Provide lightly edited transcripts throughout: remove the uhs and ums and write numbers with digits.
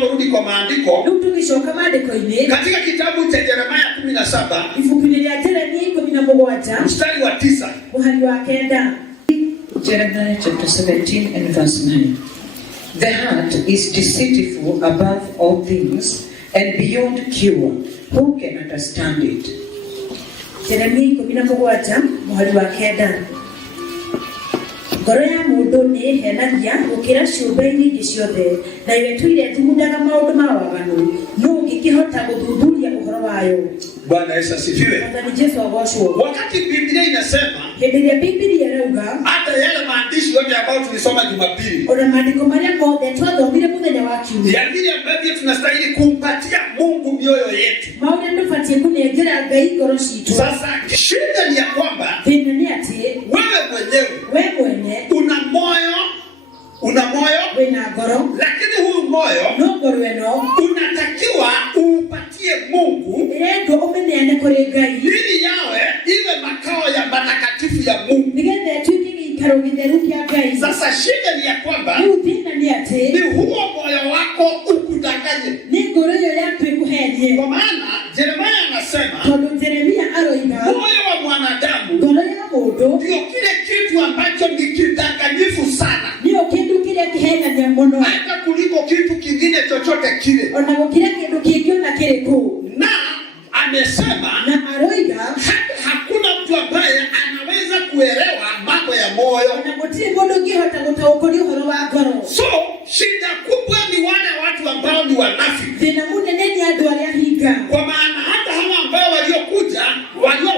tunaporudi kwa maandiko katika kitabu cha Yeremia 17 mstari wa 9. Jeremiah chapter 17 and verse 9. The heart is deceitful above all things and beyond cure. Who can understand it? Jeremia 17:9. Ngoro ya mundu ni henagia gukira ciumbe-ini ingi ciothe, na iwetuire thumundaga maundu ma waganu, no ngikihota guthuthuria uhoro wayo. Bwana Yesu asifiwe. Wakati Biblia inasema, Biblia inauga hata yale maandishi yote ambayo tulisoma Jumapili, ona maandiko maria mothe twathomire muthenya wa kiumia, ya vile ambavyo tunastahili kumpatia Mungu mioyo yetu, maundu tufatie kunengera Ngai ngoro citu. Sasa shida ni ya kwamba thina ni ati wewe mwenyewe una moyo wena ngoro, lakini huu moyo no ngoro eno unatakiwa upatie Mungu endo umeneane kuri Ngai ili yawe iwe makao ya matakatifu ya Mungu, nigethe tuike gikaro githeru kia Ngai. Sasa shida ni ya kwamba thina ni ati ni huo moyo wako ukudanganye, ni ngoro yo yaku ikuhenie. Kwa maana Yeremia anasema, tondu Jeremia aroiga moyo wa mwanadamu ngoro ya mundu ndio kile kitu ambacho ni kidanganyifu sana, ndio kindu kile kihengania muno hata kuliko kitu kingine chochote kile, ona gukira kindu kingi ona kiriku. Na amesema na aroiga hakuna mtu ambaye anaweza kuelewa mambo ya moyo, na gutire mundu ngihota gutaukuri uhoro wa ngoro. So shida kubwa ni wale watu ambao ni wanafiki, thina munene ni andu aria hinga. Kwa maana hata hawa ambao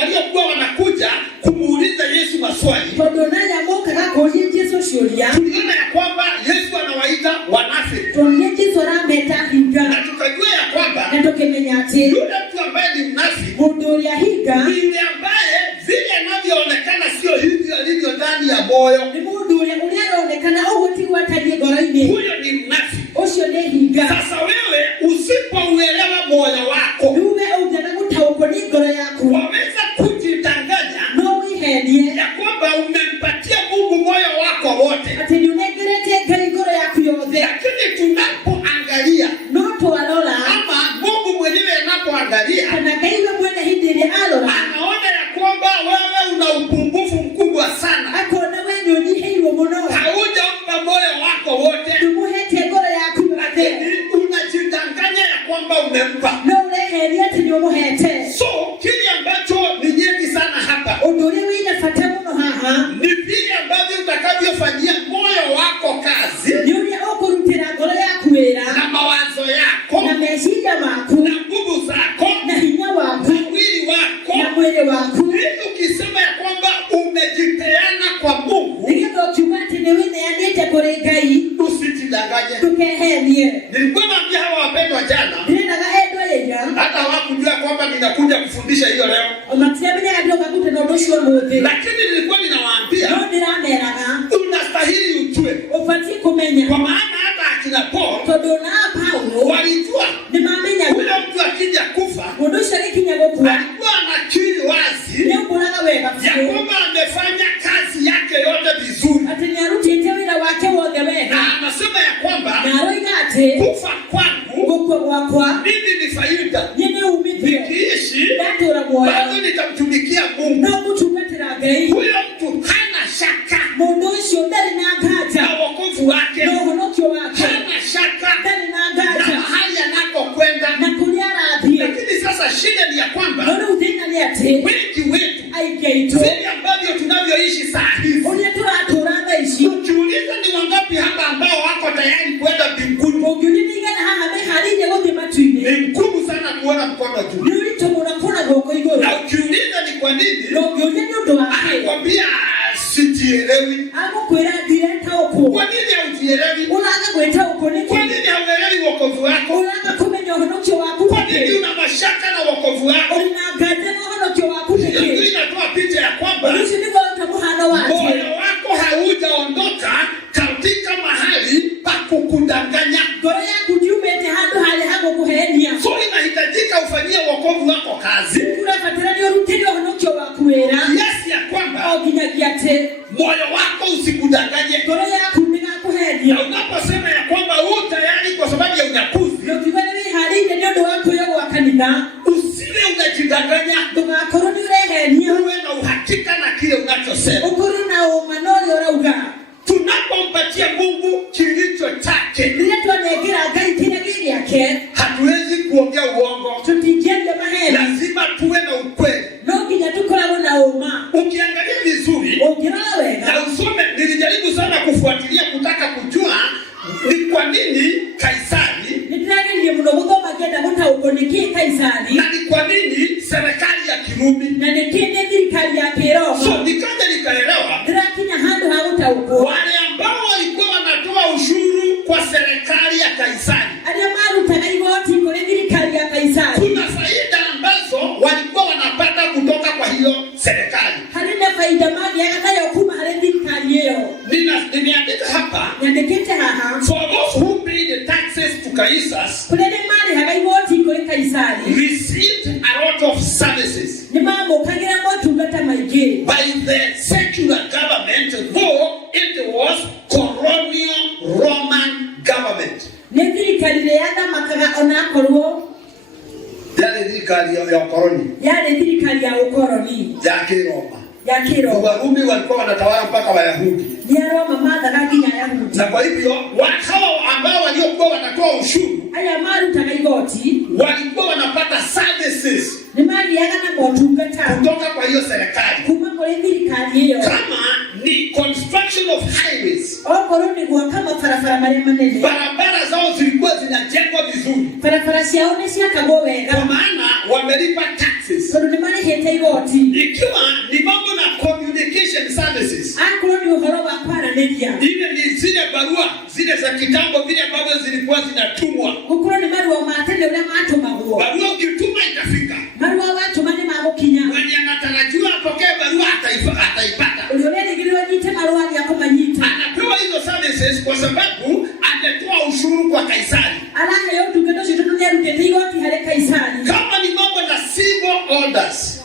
waliokuwa wanakuja kumuuliza Yesu maswali, tondu naya mokaga kuria Yesu ciuria, tuliona ya kwamba Yesu anawaita wanafiki, tondu Yesu arameta hinga, na tukajua ya kwamba na tukimenya ati yule mtu ambaye ni mnafiki, mundu uria hinga ni yule ambaye vile anavyoonekana sio hivyo alivyo ndani ya moyo, ni mundu uria anaonekana ugutigwa tarie ngoro-ini, huyo ni mnafiki, ucio ni hinga. Sasa wewe usipouelewa moyo wako, dume ugana gutauko ni ngoro yaku, waweza kujidanganya no wihenie ya kwamba umempatia Mungu moyo wako wote, ati niunengerete Ngai ngoro yaku yothe. Lakini tunapoangalia no twalora ama Mungu mwenyewe anapoangalia, kana Ngai we mwene hindi iri alora, anaona ya kwamba wewe una upungufu mkubwa sana, akona we nyonyiheirwo muno, haujampa moyo wako wote, ndumuhetie ngoro yaku yothe, unajidanganya ya kwamba umempa, no urehenia ati niumuhete. So kile ambacho ni nyeti sana hapa, undu uria wina bata muno haha ni vile ambavyo utakavyofanyia moyo wako kazi, ni uria ukurutira ngoro yaku wira, na mawazo yako, na meciria maku, na nguvu zako, na hinya waku, na mwili wako, na mwili waku. Ili ukisema ya kwamba umejipeana kwa Mungu, nigetha ukiuga ati niwineanite kuri Ngai, usijidanganye, tukehenie. Nilikuwa naambia hawa wapendwa jana, ndirendaga endwa yeya hata hawakujua kwamba ninakuja kufundisha hiyo leo, omatiamenyaga ndiokaguta na undu ucio muthi, lakini nilikuwa ninawaambia no ndirameraga unastahili ujue, ubatie kumenya. Kwa maana hata akina Paul, tondu na Paulo walijua nimamenya huyo mtu akija kufa, undu ucio gikinya gukua, alikuwa anakiri wazi niukuraga wega ya kwamba amefanya kazi yake yote vizuri, ati niarutite wira wake wothe wega, na anasema ya kwamba na aroiga ati kufa kwangu gukua gwakwa mimi ni faida, ni umithio, nikiishi ndatura muoyo bado nitamtumikia Mungu. no gutungatira Ngai. Huyo mtu hana shaka mundu ucio ndari na nganja na wokovu wake, no uhonokio wake, hana shaka ndari na na nganja mahali anapokwenda, na kuria arathie. Lakini sasa shida ni ya kwamba no uthina ni ati wengi wetu aigaitu vile ambavyo tunavyoishi saa hizi, uria turatura thaa ici, ukiuliza ni wangapi hapa ambao wako tayari kwenda mbinguni, ungiulinigana haha meharĩirie gũthiĩ matu-inĩ, ni ngumu sana kuona mkono juu, nĩ ũritũ mũno kuona guoko igũrũ, na ukiuliza ni kwa nini, na ũngĩũria nĩ ũndũ wa kĩ, anakwambia sijielewi. agũkwĩra ndiretaũkwo. Kwa nini haujielewi? ũraga gwĩtaũkwo nĩkĩ? Kwa nini hauelewi wokovu wako? ũraga kũmenya ũhonokio waku Kwa nĩkĩ? nini una mashaka na wokovu wako? ũrĩ na nganja na ũhonokio waku Hiyo nĩkĩ? inatoa picha ya kwamba ũndũ ũcio nĩguo ũruta mũhano wake, moyo wako haujaondoka katika mahali pa kukudanganya. ngoro yaku ndiumĩte handũ harĩa hagũkũhenia. So inahitajika ufanyie wokovu wako kazi, ũrabatara nĩ ũrutĩre ũhonokio waku wĩra, kiasi ya kwamba o nginyagia atĩ moyo wako usikudanganye. ngoro yaku ndĩgakũhenie. Na unaposema ya kwamba u tayari kwa sababu ya unyakuzi, tunapopatia Mungu kilicho chake, hatuwezi kuongea uongo. Lazima tuwe na ukweli. Ukiangalia vizuri na usome, nilijaribu sana kufuatilia kutaka kujua ni kwa nini Kaisari na ni kwa nini serikali ya Kirumi. So nikaja nikaelewa wale ambao walikuwa wanatoa ushuru kwa serikali ya Kaisari, kuna faida ambazo walikuwa wanapata kutoka kwa hiyo serikali. Nimeandika hapa, for those who pay the taxes to Caesars received a lot of services by the secular government, though it was colonial Roman government. Yale thirikari ya ukoloni ya Kiroma. Warumi walikuwa wanatawala mpaka Wayahudi. Na kwa hivyo hao ambao waliokuwa wanatoa ushuru walikuwa wanapata services kutoka kwa hiyo serikali. Kama ni construction of highways, barabara zao zilikuwa zinajengwa vizuri, kwa maana wamelipa taxes. Ikiwa ni mambo na communication services, ile ni zile barua zile za kitambo vile ambavyo zilikuwa zinatumwa. Barua ukituma itafika. Mwenye anatarajiwa apokee barua ataipata. Anapewa hizo services kwa sababu ametoa ushuru kwa Kaisari. Kama ni mambo na civil orders,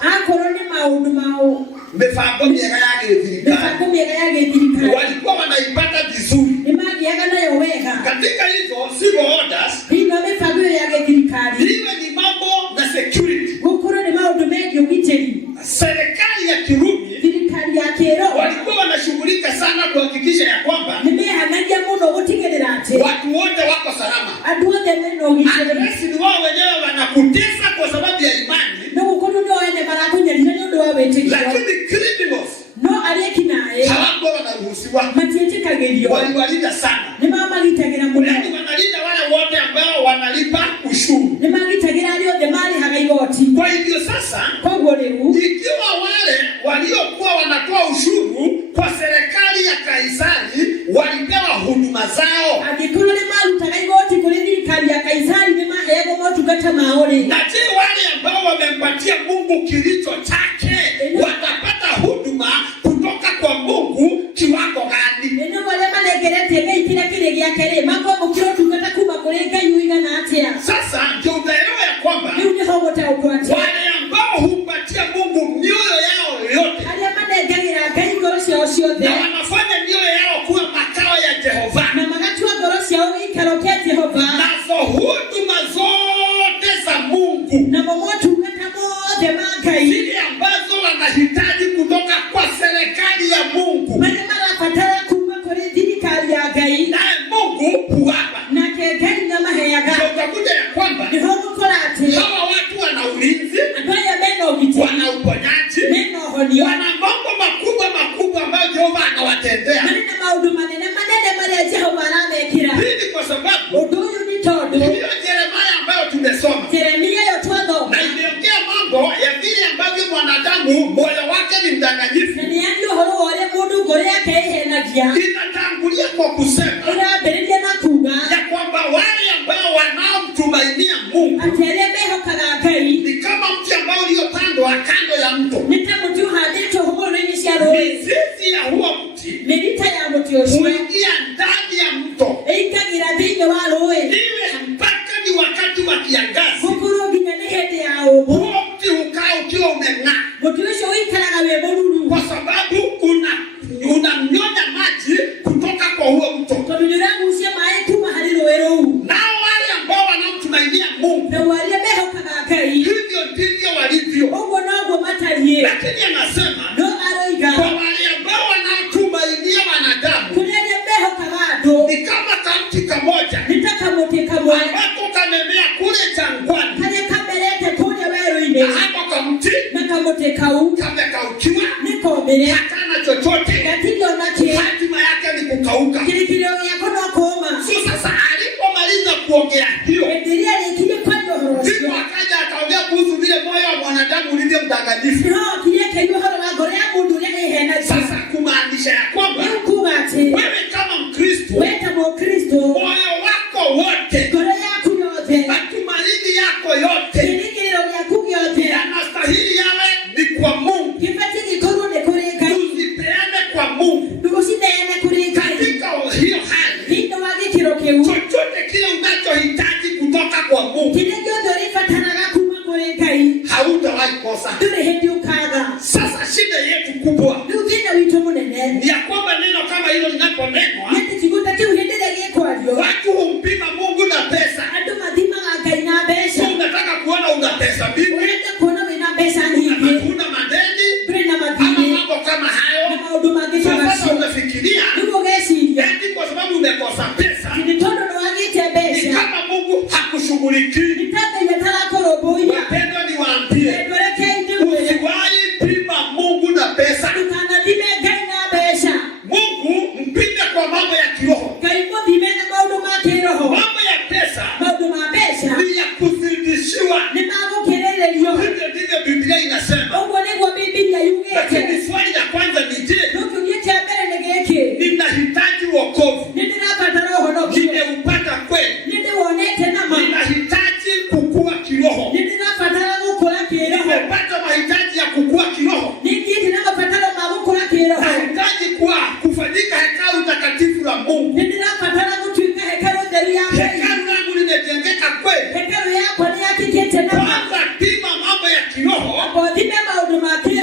mipango miaka yake walikuwa wanaipata vizuri. Katika hizo civil orders, iwe ni mambo na security, serikali ya Kirumi walikuwa wanashughulika sana kuhakikisha ya kwamba watu wote wako salama. Unless ni wao wenyewe wanakutesa kwa sababu ya imani, lakini criminals hawakuwa wanaruhusiwa. Waliwalinda sana. Wanalinda wale wote ambao wanalipa ushuru. Kwa hivyo sasa, ikiwa wale waliokuwa wanatoa ushuru kwa serikali ya Kaisari walipewa huduma zao, na je, wale ambao wamempatia Mungu kilicho chake watapata huduma kutoka kwa Mungu kiwango gani? Sasa ndio utaelewa ya kwamba wale ambao humpatia Mungu mioyo yao yote na wanafanya mioyo yao kuwa makao ya Jehova, nazo huduma zote za Mungu zile ambazo wanahitaji kutoka kwa serikali ya Mungu, naye Mungu huwapa. Utakuta ya kwamba hawa watu wana ulinzi, wana uponyaji, wana mambo makubwa ambayo Jehova anawatendea. Hii kwa sababu hiyo Yeremia ambayo tumesoma na imeongea mambo ya vile ambavyo mwanadamu moyo wake ni mdanganyifu. Inatangulia kwa kusema ya kwamba wale ambao wanaomtumainia Mungu ni kama mti ambao uliopandwa kando ya mto. Mizizi ya huo mti huingia ndani ya mto, iwe mpaka ni wakati wa kiangazi. Huo mti ukaa ukiwa umeng'aa, kwa sababu unamnyonya maji kutoka kwa huo mto. Nao wale ambao wanaomtumainia Mungu hivyo ndivyo walivyo. Lakini anasema kwa wale ambao wanaotumainia wanadamu kago ni kama kamti kamoja nitakamote kamwe ambako kamemea kule jangwani kale kamelete kule weruine hapo kamti na kamote kau kamekaukiwa nikomere hatana chochote gatindo nake hatima yake ni kukauka kilikilio yako na kuoma. So sasa alipomaliza kuongea hiyo endelea lekile kwa roho ndipo akaja akaongea kuhusu vile moyo wa mwanadamu ulivyo mtakatifu. no kiyeke hiyo horo ngore ya mundu ya ehena Sasa kumaanisha ya kwamba wewe kama Mkristo moyo wako wote matumaini yako yote yanastahili yawe ni kwa Mungu. Usipeane kwa Mungu katika hiyo hali. Chochote kile unachohitaji kutoka kwa Mungu hautawahi kosa. Sasa shida yetu kubwa ni ya kwamba neno kama hilo linaponenwa watu humpima Mungu na pesa. Unataka kuona una pesa vipi? Una madeni ama mambo kama hayo. Sasa unafikiria eti kwa sababu umekosa pesa ni kama Mungu hakushughulikii. Wapendwa niwaambie, usiwahi pima Mungu na pesa. Mungu mpime kwa mambo ya kiroho. Mambo ya pesa ni ya kuzidishiwa. Hivyo ndivyo Biblia inasema. Lakini swali la kwanza ni je, ninahitaji wokovu? Nimeupata kweli? Ninahitaji kukua kiroho? Nimepata mahitaji ya kukua kiroho? Nahitaji kufanyika hekalu takatifu la Mungu? Hekalu langu limejengeka kweli? Kwanza pima mambo ya kiroho.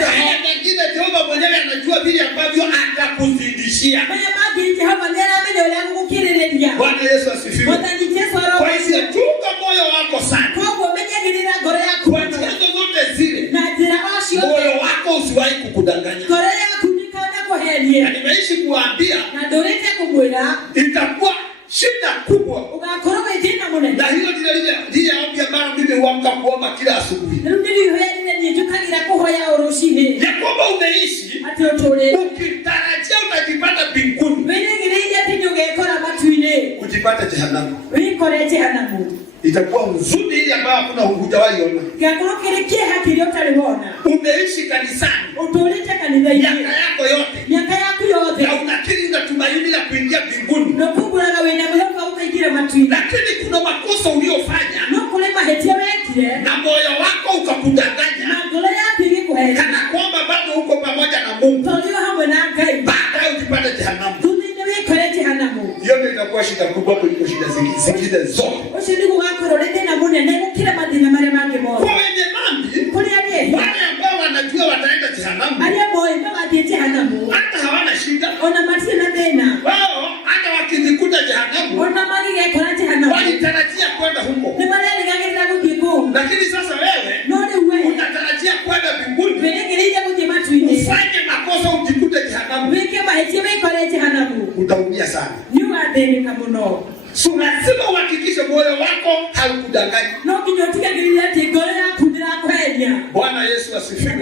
Haya mengine Jehova mwenyewe anajua vile ambavyo atakuzidishia. Bwana Yesu asifiwe. Kwa hivyo chunga moyo wako sana. Kwa njia zozote zile moyo wako usiwahi kukudanganya. Na nimeishi kuambia itakuwa shida kubwa. Na hilo lile ombi ambalo mimi huamka kuomba kila asubuhi. Ya kwamba umeishi ukitarajia utajipata mbinguni, kujipata jehanamu itakuwa huzuni ile ambayo hakuna hujawahi ona. Umeishi kanisani miaka yako yote na unakiri unatumaini la kuingia mbinguni, lakini kuna makosa uliyofanya na moyo wako ukakudanganya kana kwamba bado uko pamoja na Mungu, baadaye ujipate jehanamu. Hiyo ndio itakuwa shida kubwa kuliko shida zingine zote. Kwa wenye dhambi, wale ambao wanajua wataenda jehanamu, hata hawana shida. Wao hata wakijikuta jehanamu walitarajia kwenda huko. Lakini sasa wewe unatarajia kwenda mbinguni, ufanye makosa ujikute jehanamu, utaumia sana. So lazima uhakikishe moyo wako haukudanganyi. Bwana Yesu asifiwe.